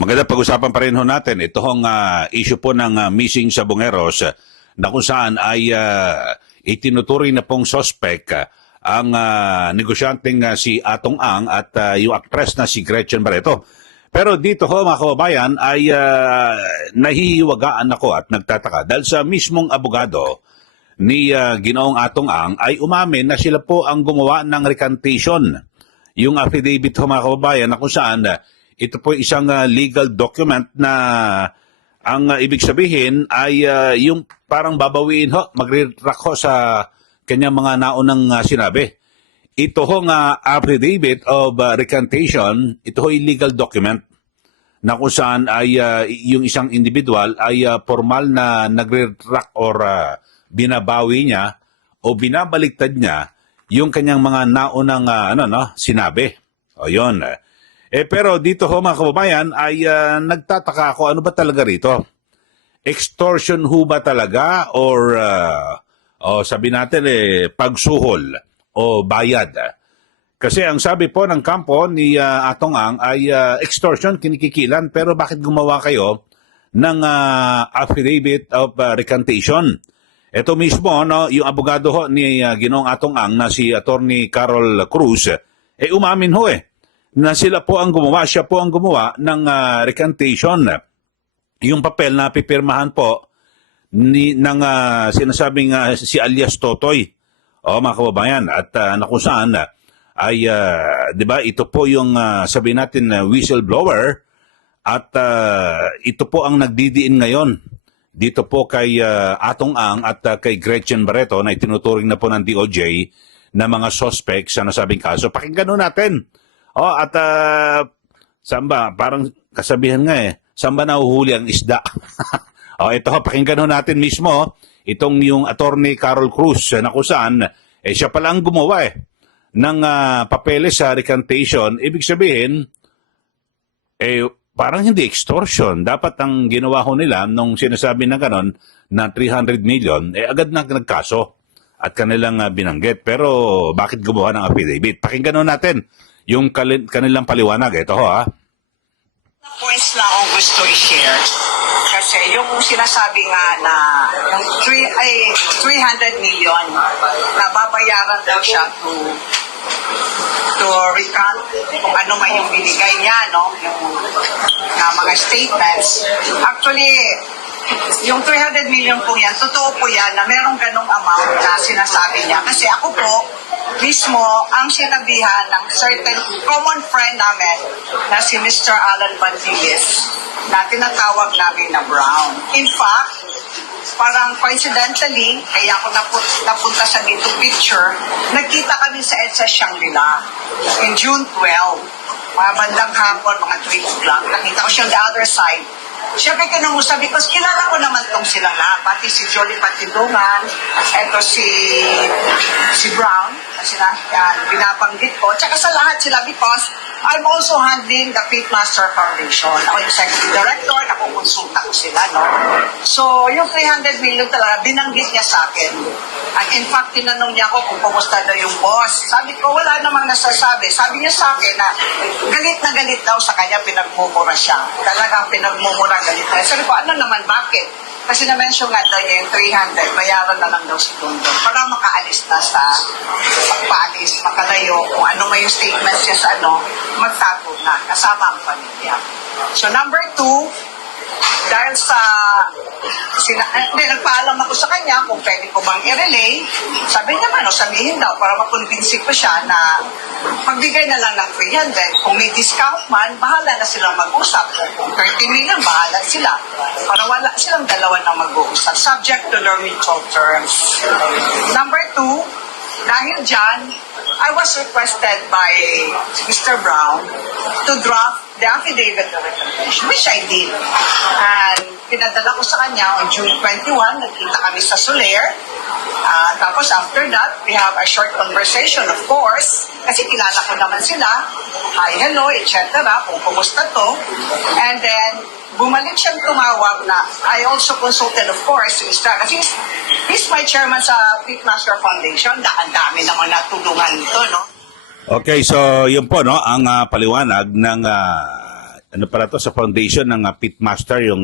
Maganda pag-usapan pa rin ho natin itong issue po ng missing sa Bungeros na kung saan ay itinuturing na pong suspect ang negosyanteng si Atong Ang at yung actress na si Gretchen Barreto. Pero dito ho mga kababayan ay nahihiwagaan ako at nagtataka dahil sa mismong abogado ni Ginoong Atong Ang ay umamin na sila po ang gumawa ng recantation. Yung affidavit ho mga kababayan na kung saan ito po isang legal document na ang ibig sabihin ay yung parang babawiin ho, magre-retract ho sa kanyang mga naunang sinabi. Ito ho nga affidavit of recantation, ito ho legal document na kung saan ay yung isang individual ay formal na nagre-retract or binabawi niya o binabaliktad niya yung kanyang mga naunang sinabi. O yun. Pero dito ho mga kababayan ay nagtataka ako ano ba talaga rito? Extortion ho ba talaga or sabi natin pagsuhol o bayad? Kasi ang sabi po ng kampo ni Atong Ang ay extortion, kinikikilan, pero bakit gumawa kayo ng affidavit of recantation? Ito mismo, yung abogado ho ni Ginoong Atong Ang na si Attorney Carol Cruz, umamin ho na sila po ang gumawa, siya po ang gumawa ng recantation. Yung papel na pipirmahan po ng sinasabing si alias Totoy. O mga kababayan, at na kung saan ay, di ba, ito po yung sabihin natin whistleblower at ito po ang nagdidiin ngayon dito po kay Atong Ang at kay Gretchen Barreto na itinuturing na po ng DOJ na mga suspects sa nasabing kaso. Pakinggan natin. At saan ba? Parang kasabihan nga saan ba nahuhuli ang isda? Ito pakinggan natin mismo itong yung Attorney Carol Cruz na kung saan siya pala ang gumawa ng papeles sa recantation. Ibig sabihin, parang hindi extortion. Dapat ang ginawa ko nila nung sinasabi na ganon na 300 million, agad na nagkaso at kanilang binanggit. Pero bakit gumawa ng affidavit? Pakinggan natin yung kanilang paliwanag. Ito ho Points na akong gusto i-share. Kasi yung sinasabi nga na yung 300 million na babayaran daw siya to recount kung ano man yung binigay niya, no? Yung mga statements. Actually, yung 300 million po yan, totoo po yan na merong ganong amount na sinasabi niya. Kasi ako po, mismo ang sinabihan ng certain common friend namin na si Mr. Alan Bantiles na tinatawag namin na Brown. In fact, parang coincidentally, kaya ako napunta sa dito picture, nagkita kami sa EDSA Shangri-La in June 12, mga bandang hapon, mga 3 o'clock. Nakita ko siya on the other side. Siyempre kinumusta because kilala ko naman tong silang lahat. Pati si Jolly Patidungan, eto si Brown, kasi binabanggit ko. Tsaka sa lahat sila because I'm also handling the Pitmaster Foundation. Ako yung executive director, nakukonsulta ko sila, no? So, yung 300 million talaga, binanggit niya sa akin. And in fact, tinanong niya ako kung kumusta daw yung boss. Sabi ko, wala namang nasasabi. Sabi niya sa akin na galit daw sa kanya, pinagmumura siya. Talagang pinagmumura, galit na. Sabi ko, ano naman, bakit? Kasi na-mention nga daw niya yung 300, bayaran na lang daw si Dondon para makaalis na sa pagpaalis, makalayo, kung ano may yung statements niya sa magtago na, kasama ang pamilya. So number 2, dahil sa nagpaalam ako sa kanya kung pwede ko bang i-relay, sabi niya sabihin daw para makumbinsi ko siya na magbigay na lang ng 300. Kung may discount man, bahala na silang mag-usap. Kung 30 million, bahala sila. Para wala silang dalawa na mag-uusap. Subject to their mutual terms. Number 2, dahil dyan, I was requested by Mr. Brown to draft the affidavit of recantation, which I did. And pinadala ko sa kanya on June 21, nagkita kami sa Soler. Tapos after that, we have a short conversation, of course, kasi kilala ko naman sila. Hi, hello, etc. Kung kumusta to. And then, bumalik siyang tumawag na I also consulted, of course, kasi he's my chairman sa Pitmaster Foundation. Ang dami naman natulungan nito, no? Okay, so yun po ang paliwanag ng ano pala to, sa foundation ng Pitmaster, yung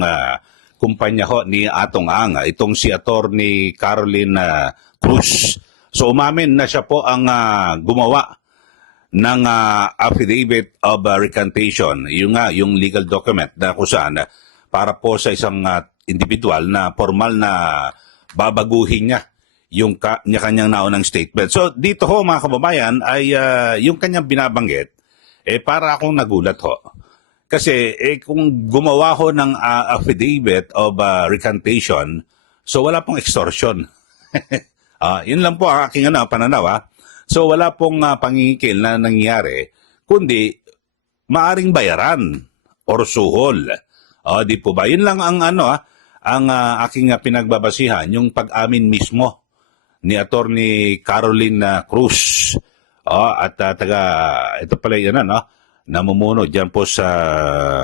kumpanya ho ni Atong Ang, itong si Attorney Caroline Cruz. So umamin na siya po ang gumawa ng affidavit of recantation, yung legal document na kung saan para po sa isang individual na formal na babaguhin niya yung kanyang naunang statement. So dito ho mga kababayan ay yung kanyang binabanggit, para akong nagulat ho. Kasi kung gumawa ho ng affidavit of recantation, so wala pong extortion. Yun lang po ang aking pananaw. So wala pong pangingikil na nangyayari, kundi maaring bayaran or suhol. Di po ba? Yun lang ang ang aking pinagbabasihan, yung pag-amin mismo ni Attorney Caroline Cruz. At ito pala yun, namumuno dyan po sa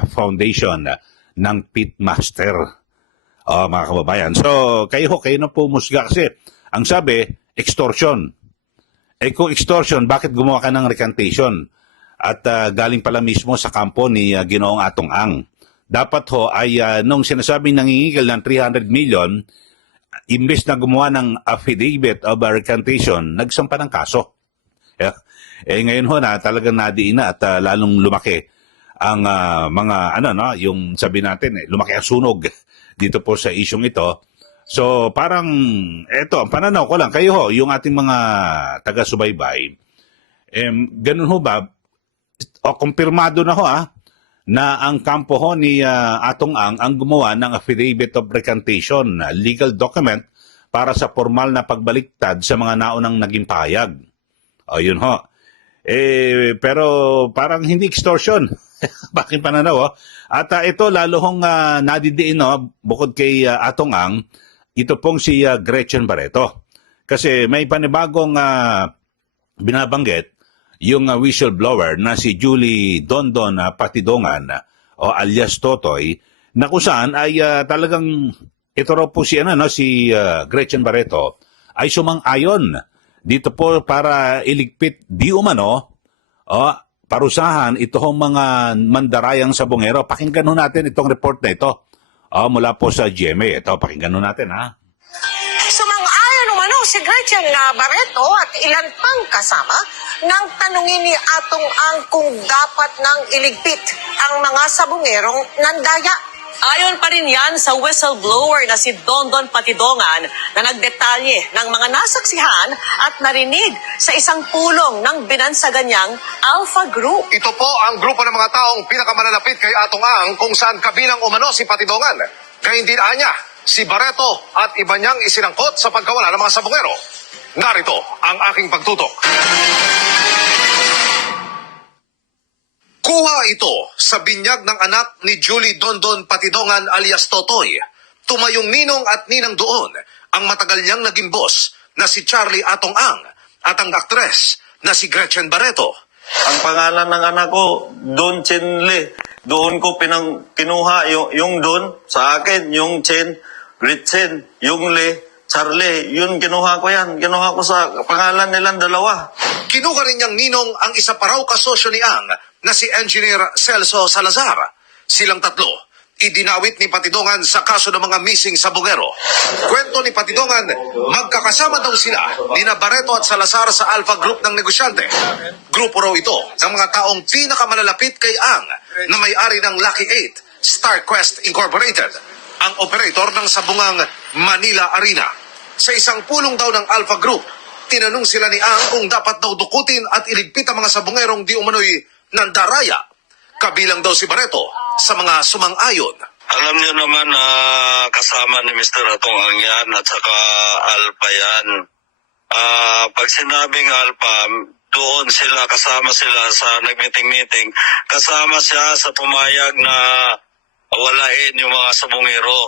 foundation ng Pitmaster. Mga kababayan. So, kayo na po musga kasi ang sabi, extortion. Kung extortion, bakit gumawa ka ng recantation? At galing pala mismo sa kampo ni Ginoong Atong Ang. Dapat ho ay nung sinasabing nangingigil ng 300 million, imbes na gumawa ng affidavit of recantation, nagsampa ng kaso. Ngayon ho na talagang nadiin na at lalong lumaki ang mga yung sabi natin, lumaki ang sunog dito po sa isyong ito. So parang eto, ang pananaw ko lang, kayo ho, yung ating mga taga-subaybay, ganun ho ba, kumpirmado na ho na ang kampo ho ni Atong ang gumawa ng affidavit of recantation, legal document para sa formal na pagbaliktad sa mga naunang naging pahayag. Yun ho. Pero parang hindi extortion. Bakit pananaw? At ito lalo hong nadidiin bukod kay Atong Ang, ito pong si Gretchen Barreto. Kasi may panibagong binabanggit yung whistleblower na si Julie Dondon Patidongan o alias Totoy, na kung saan ay talagang ito raw po si Gretchen Barreto ay sumang-ayon dito po para iligpit di umano parusahan itong mga mandarayang sabongero. Pakinggan ho natin itong report na ito mula po sa GMA. Ito, pakinggan ho natin Sumang-ayon umano si Gretchen Barreto at ilan pang kasama nang tanungin ni Atong Ang kung dapat nang iligpit ang mga sabongerong nandaya. Ayon pa rin yan sa whistleblower na si Dondon Patidongan na nagdetalye ng mga nasaksihan at narinig sa isang pulong ng binansaganyang Alpha Group. Ito po ang grupo ng mga taong pinakamanalapit kay Atong Ang kung saan kabilang umano si Patidongan. Gayun din niya, si Barreto at iba niyang isinangkot sa pagkawala ng mga sabongero. Narito ang aking pagtutok. Kuha ito sa binyag ng anak ni Julie Dondon Patidongan alias Totoy. Tumayong ninong at ninang doon ang matagal niyang naging boss na si Charlie Atong Ang at ang aktres na si Gretchen Barreto. Ang pangalan ng anak ko, Don Chenle. Doon ko kinuha yung Don, sa akin, yung Chen, Gretchen, yung Le, Charlie. Yun, kinuha ko yan. Kinuha ko sa pangalan nilang dalawa. Kinuha rin niyang ninong ang isa pa raw kasosyo ni Ang na si Engineer Celso Salazar. Silang tatlo, idinawit ni Patidongan sa kaso ng mga missing sabongero. Kwento ni Patidongan, magkakasama daw sila ni Barreto at Salazar sa Alpha Group ng negosyante. Grupo raw ito ng mga taong pinakamalalapit kay Ang na may-ari ng Lucky 8, Star Quest Incorporated, ang operator ng sabungang Manila Arena. Sa isang pulong daw ng Alpha Group, tinanong sila ni Ang kung dapat daw dukutin at iligpit ang mga sabongerong di umano'y nandaraya. Kabilang daw si Barreto sa mga sumang-ayon. Alam niyo naman na kasama ni Mr. Atong Ang yan at saka Alpha yan. Pag sinabing Alpha, doon sila, kasama sila sa nag-meeting-meeting. Kasama siya sa pumayag na walain yung mga sabongero.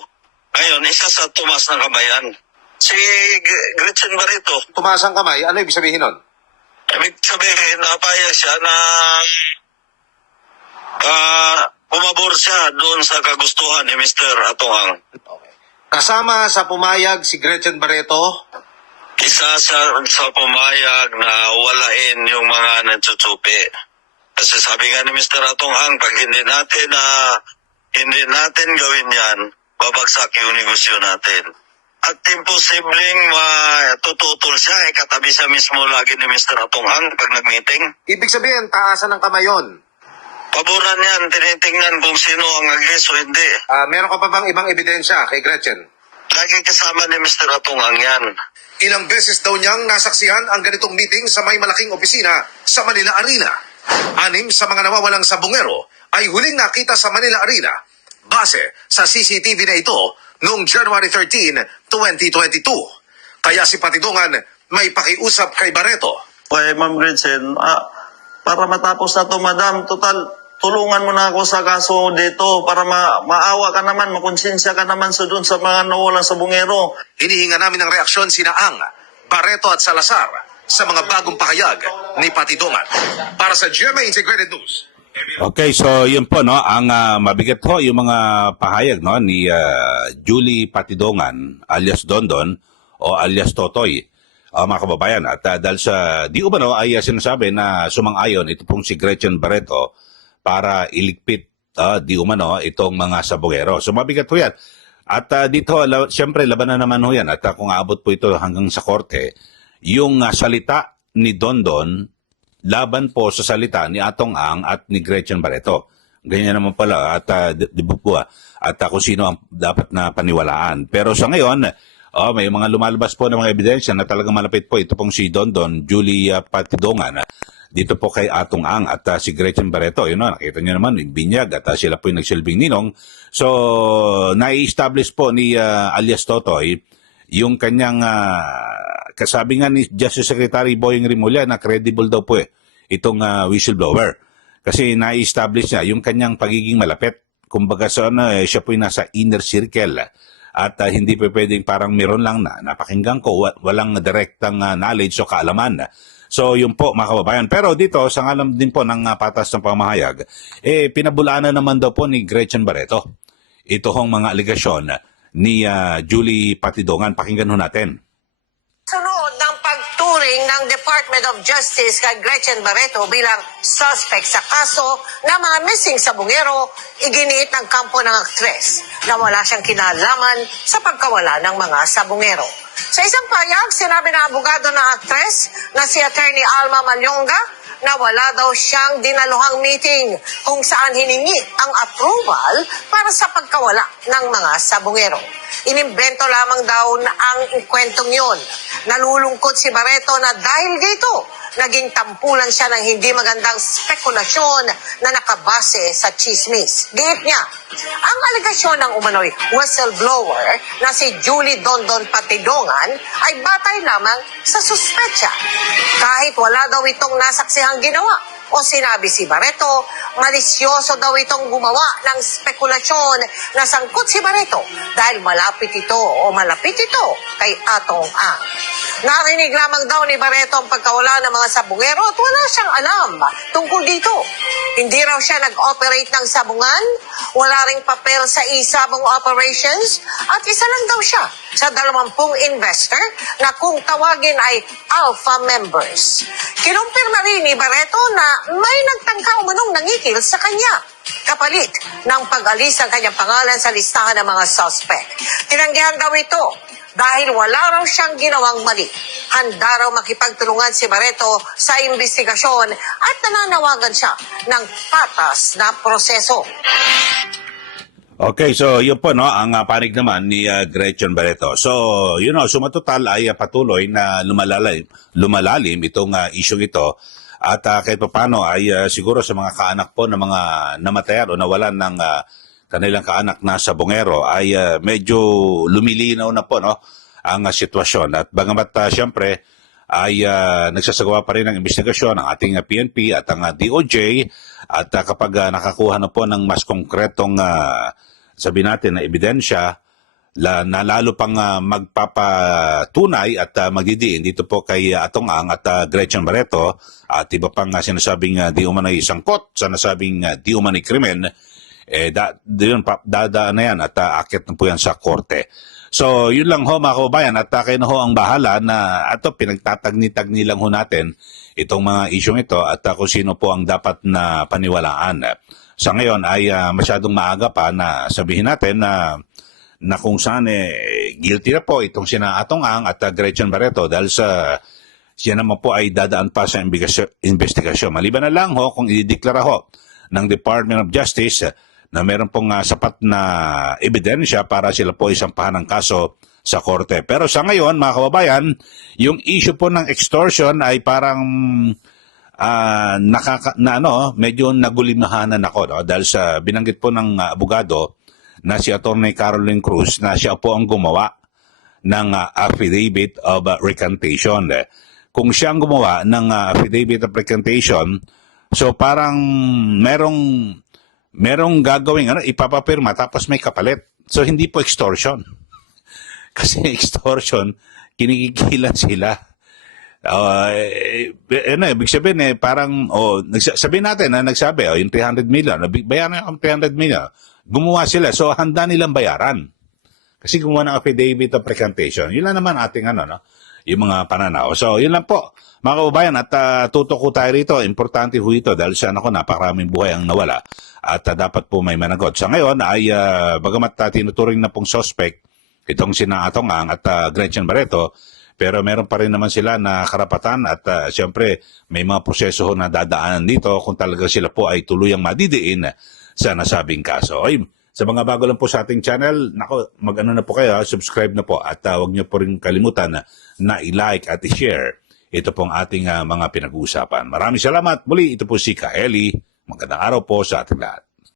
Ngayon, isa sa tumas ng kamayan. Si Gretchen Barreto. Tumaas ang kamay, ano ibig sabihin nun? Ibig sabihin, napayag siya na pumabor siya doon sa kagustuhan ni Mr. Atong Ang. Kasama sa pumayag si Gretchen Barreto. Isa sa pumayag na walain yung mga nagtutsupi. Kasi sabi nga ni Mr. Atong Ang, pag hindi natin gawin yan, babagsak yung negosyo natin. At imposibleng tututol siya, katabi siya mismo lagi ni Mr. Atong Ang pag nag-meeting. Ibig sabihin, taasan ng kamay yun. Paboran yan, tinitingnan kung sino ang agres o hindi. Meron ka pa bang ibang ebidensya kay Gretchen? Lagi kasama ni Mr. Atong Ang yan. Ilang beses daw niyang nasaksihan ang ganitong meeting sa may malaking opisina sa Manila Arena. 6 sa mga nawawalang sabungero ay huling nakita sa Manila Arena base sa CCTV na ito noong January 13, 2022. Kaya si Patidongan may pakiusap kay Barreto. Kay Ma'am Gretchen, para matapos na to, madam, total, tulungan mo na ako sa kaso dito para maawa ka naman, makonsensya ka naman sa doon sa mga nawalang sabungero. Hinihinga namin ng reaksyon sina Ang, Barreto at Salazar sa mga bagong pahayag ni Patidongan. Para sa GMA Integrated News. Okay, so yun po, no, ang mabigat ho yung mga pahayag, no, ni Julie Patidongan alias Dondon o alias Totoy, mga kababayan. At dahil sa di umano ay sinasabi na sumang-ayon ito pong si Gretchen Barreto para iligpit di umano itong mga sabongero. So mabigat po yan. At dito, siyempre, laban na naman ho yan. At kung aabot po ito hanggang sa korte, yung salita ni Dondon, laban po sa salita ni Atong Ang at ni Gretchen Barreto. Ganyan naman pala at di ba po at kung sino ang dapat na paniwalaan. Pero sa ngayon, may mga lumalabas po ng mga ebidensya na talagang malapit po ito pong si Dondon, Julie Patidongan, dito po kay Atong Ang at si Gretchen Barreto. Yun, nakita niyo naman, binyag at sila po yung nagsilbing ninong. So, nai-establish po ni alias Totoy yung kanyang kasabi nga ni Justice Secretary Boying Rimulya na credible daw po itong whistleblower. Kasi na-establish niya yung kanyang pagiging malapit. Kumbaga siya po yung nasa inner circle. At hindi pa pwedeng parang meron lang na napakinggan ko, walang direktang knowledge o kaalaman. So yun po mga kababayan. Pero dito, sa ngalan din po ng patas ng pamahayag, pinabulaanan naman daw po ni Gretchen Barreto ito hong mga aligasyon ni Julie Patidongan. Pakinggan ho natin. Sunod ng pagturing ng Department of Justice kay Gretchen Barreto bilang suspect sa kaso na mga missing sabungero, iginiit ng kampo ng aktres na wala siyang kinalaman sa pagkawala ng mga sabungero. Sa isang payag, sinabi ng abogado ng aktres na si Attorney Alma Malyonga na wala daw siyang dinaluhang meeting kung saan hiningi ang approval para sa pagkawala ng mga sabungero. Inimbento lamang daw na ang kwentong yun. Nalulungkot si Barreto na dahil dito, naging tampulan siya ng hindi magandang spekulasyon na nakabase sa chismis. Giit niya, ang aligasyon ng umano'y whistleblower na si Julie Dondon Patidongan ay batay lamang sa suspetsya. Kahit wala daw itong nasaksihang ginawa o sinabi si Barreto, malisyoso daw itong gumawa ng spekulasyon na sangkot si Barreto dahil malapit ito kay Atong Ang. Narinig lamang daw ni Barreto ang pagkawala ng mga sabungero at wala siyang alam tungkol dito. Hindi raw siya nag-operate ng sabungan, wala ring papel sa isabong operations, at isa lang daw siya sa 20 investor na kung tawagin ay alpha members. Kinumpirma rin ni Barreto na may nagtangka umanong nangikil sa kanya kapalit ng pag-alis ng kanyang pangalan sa listahan ng mga suspect. Tinanggihan daw ito dahil wala raw siyang ginawang mali. Handa raw makipagtulungan si Barreto sa investigasyon at nananawagan siya ng patas na proseso. Okay, so yun po, no, ang panig naman ni Gretchen Barreto. So, sumatotal ay patuloy na lumalalim itong isyong ito. At kahit pa paano ay siguro sa mga kaanak po ng mga namatayan o nawalan ng kanilang kaanak na sabongero ay medyo lumilinaw na po, no, ang sitwasyon. At bagamat siyempre ay nagsasagawa pa rin ng investigasyon ng ating PNP at ang DOJ at kapag nakakuha na po ng mas konkretong sabi natin na ebidensya na lalo pang magpapatunay at magdidiin dito po kay Atong Ang at Gretchen Barreto at iba pang sinasabing di umano'y sangkot sa nasabing di umano'y krimen, dadaan na yan at akit na po yan sa korte. So, yun lang ho mga kababayan at kayo na ho ang bahala na pinagtatagni-tagni lang ho natin itong mga isyong ito at kung sino po ang dapat na paniwalaan. Sa ngayon ay masyadong maaga pa na sabihin natin na kung saan guilty na po itong sina Atong Ang at Gretchen Barreto dahil siya naman po ay dadaan pa sa investigasyon. Maliban na lang ho kung ideklara ho ng Department of Justice na meron pong sapat na ebidensya para sila po isampahan ng kaso sa korte. Pero sa ngayon, mga kababayan, yung issue po ng extortion ay parang medyo nagulimahanan ako, no? Dahil sa binanggit po ng abogado na si Attorney Caroline Cruz na siya po ang gumawa ng affidavit of recantation. Kung siya ang gumawa ng affidavit of recantation, so parang merong gagawing ipapapirma tapos may kapalit. So hindi po extortion. Kasi extortion, kinikikilan sila. Ibig sabihin parang, sabihin natin na nagsabi, yung 300 million, bayaran yung 300 million, gumawa sila, so handa nilang bayaran. Kasi gumawa ng affidavit of recantation. Yun lang naman ating yung mga pananaw. So, yun lang po, mga kababayan, at tutok ko tayo rito, importante ho ito, dahil sa napakaraming buhay ang nawala, at dapat po may managot. Sa ngayon ay, bagamat tinuturing na pong suspect, itong sina Atong Ang at Gretchen Barreto, pero meron pa rin naman sila na karapatan at siyempre may mga proseso na dadaanan dito kung talaga sila po ay tuluyang madidiin sa nasabing kaso. Ay, sa mga bago lang po sa ating channel, mag-ano na po kayo, subscribe na po at huwag niyo po rin kalimutan na i-like at i-share ito pong ating mga pinag-uusapan. Maraming salamat. Muli, ito po si Kaeli. Magandang araw po sa ating lahat.